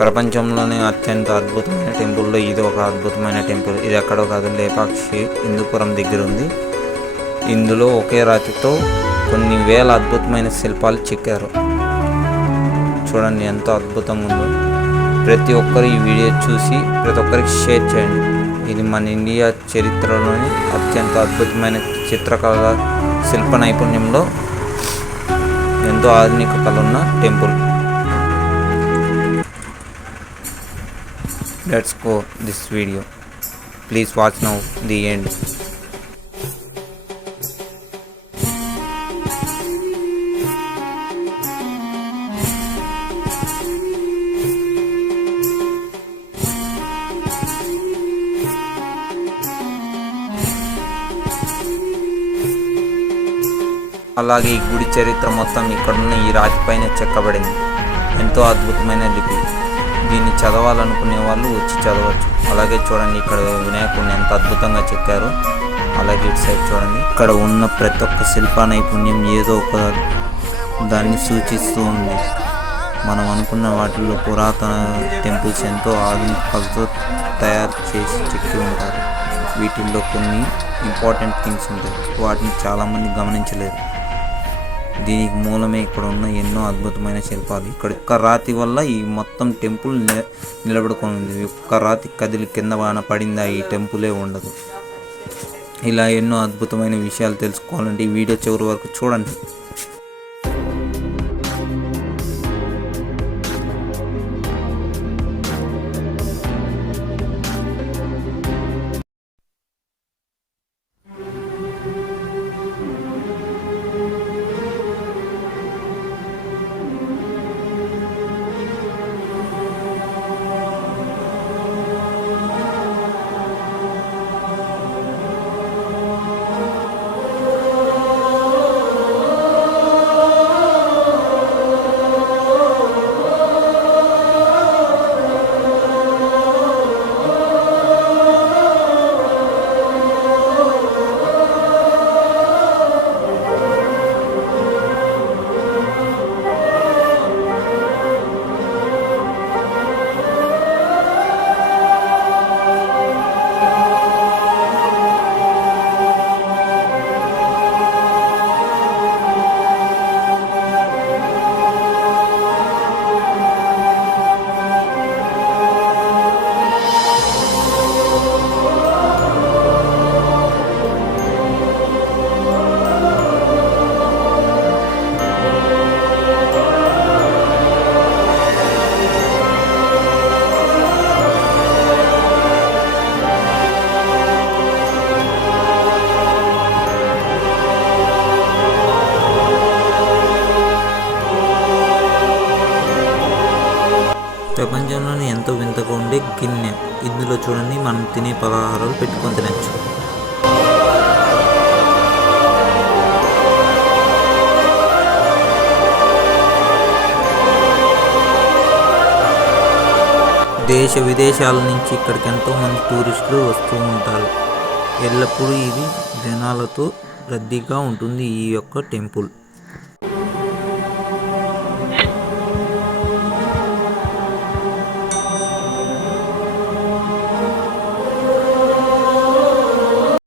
ప్రపంచంలోనే అత్యంత అద్భుతమైన టెంపుల్లో ఇది ఒక అద్భుతమైన టెంపుల్. ఇది ఎక్కడో కాదు, లేపాక్షి హిందూపురం దగ్గర ఉంది. ఇందులో ఒకే రాతితో కొన్ని వేల అద్భుతమైన శిల్పాలు చెక్కారు. చూడండి ఎంత అద్భుతంగా ఉందో. ప్రతి ఒక్కరు ఈ వీడియో చూసి ప్రతి ఒక్కరికి షేర్ చేయండి. ఇది మన ఇండియా చరిత్రలోని అత్యంత అద్భుతమైన చిత్రకళ శిల్ప నైపుణ్యంలో ఎంతో ఆధునిక కళ ఉన్న temple. Let's go this video. Please watch now the end. అలాగే ఈ గుడి చరిత్ర మొత్తం ఇక్కడున్న ఈ రాతిపైన చెక్కబడింది. ఎంతో అద్భుతమైన లిపి. దీన్ని చదవాలనుకునే వాళ్ళు వచ్చి చదవచ్చు. అలాగే చూడండి ఇక్కడ వినాయకుడిని ఎంత అద్భుతంగా చెక్కారు. అలాగే ఇటు సైడ్ చూడండి, ఇక్కడ ఉన్న ప్రతి ఒక్క శిల్ప నైపుణ్యం ఏదో ఒక దాన్ని సూచిస్తూ ఉంది. మనం అనుకున్న వాటిల్లో పురాతన టెంపుల్స్ ఎంతో ఆధునిక కళతో తయారు చేసి చెక్కి ఉంటారు. వీటిల్లో కొన్ని ఇంపార్టెంట్ థింగ్స్ ఉంటాయి, వాటిని చాలామంది గమనించలేరు. దీనికి మూలమే ఇక్కడ ఉన్న ఎన్నో అద్భుతమైన శిల్పాలు. ఇక్కడ ఒక్క రాతి వల్ల ఈ మొత్తం టెంపుల్ నిలబడుకొని ఉంది. ఒక్క రాతి కదిలి కింద వాన పడిందా ఈ టెంపులే ఉండదు. ఇలా ఎన్నో అద్భుతమైన విషయాలు తెలుసుకోవాలంటే ఈ వీడియో చివరి వరకు చూడండి. ప్రపంచంలోనే ఎంతో వింతగా ఉండే గిన్నె. ఇందులో చూడండి మనం తినే పలహారాలు పెట్టుకొని తినచ్చు. దేశ విదేశాల నుంచి ఇక్కడికి ఎంతో మంది టూరిస్టులు వస్తూ ఉంటారు. ఎల్లప్పుడూ ఇది జనాలతో రద్దీగా ఉంటుంది ఈ యొక్క టెంపుల్.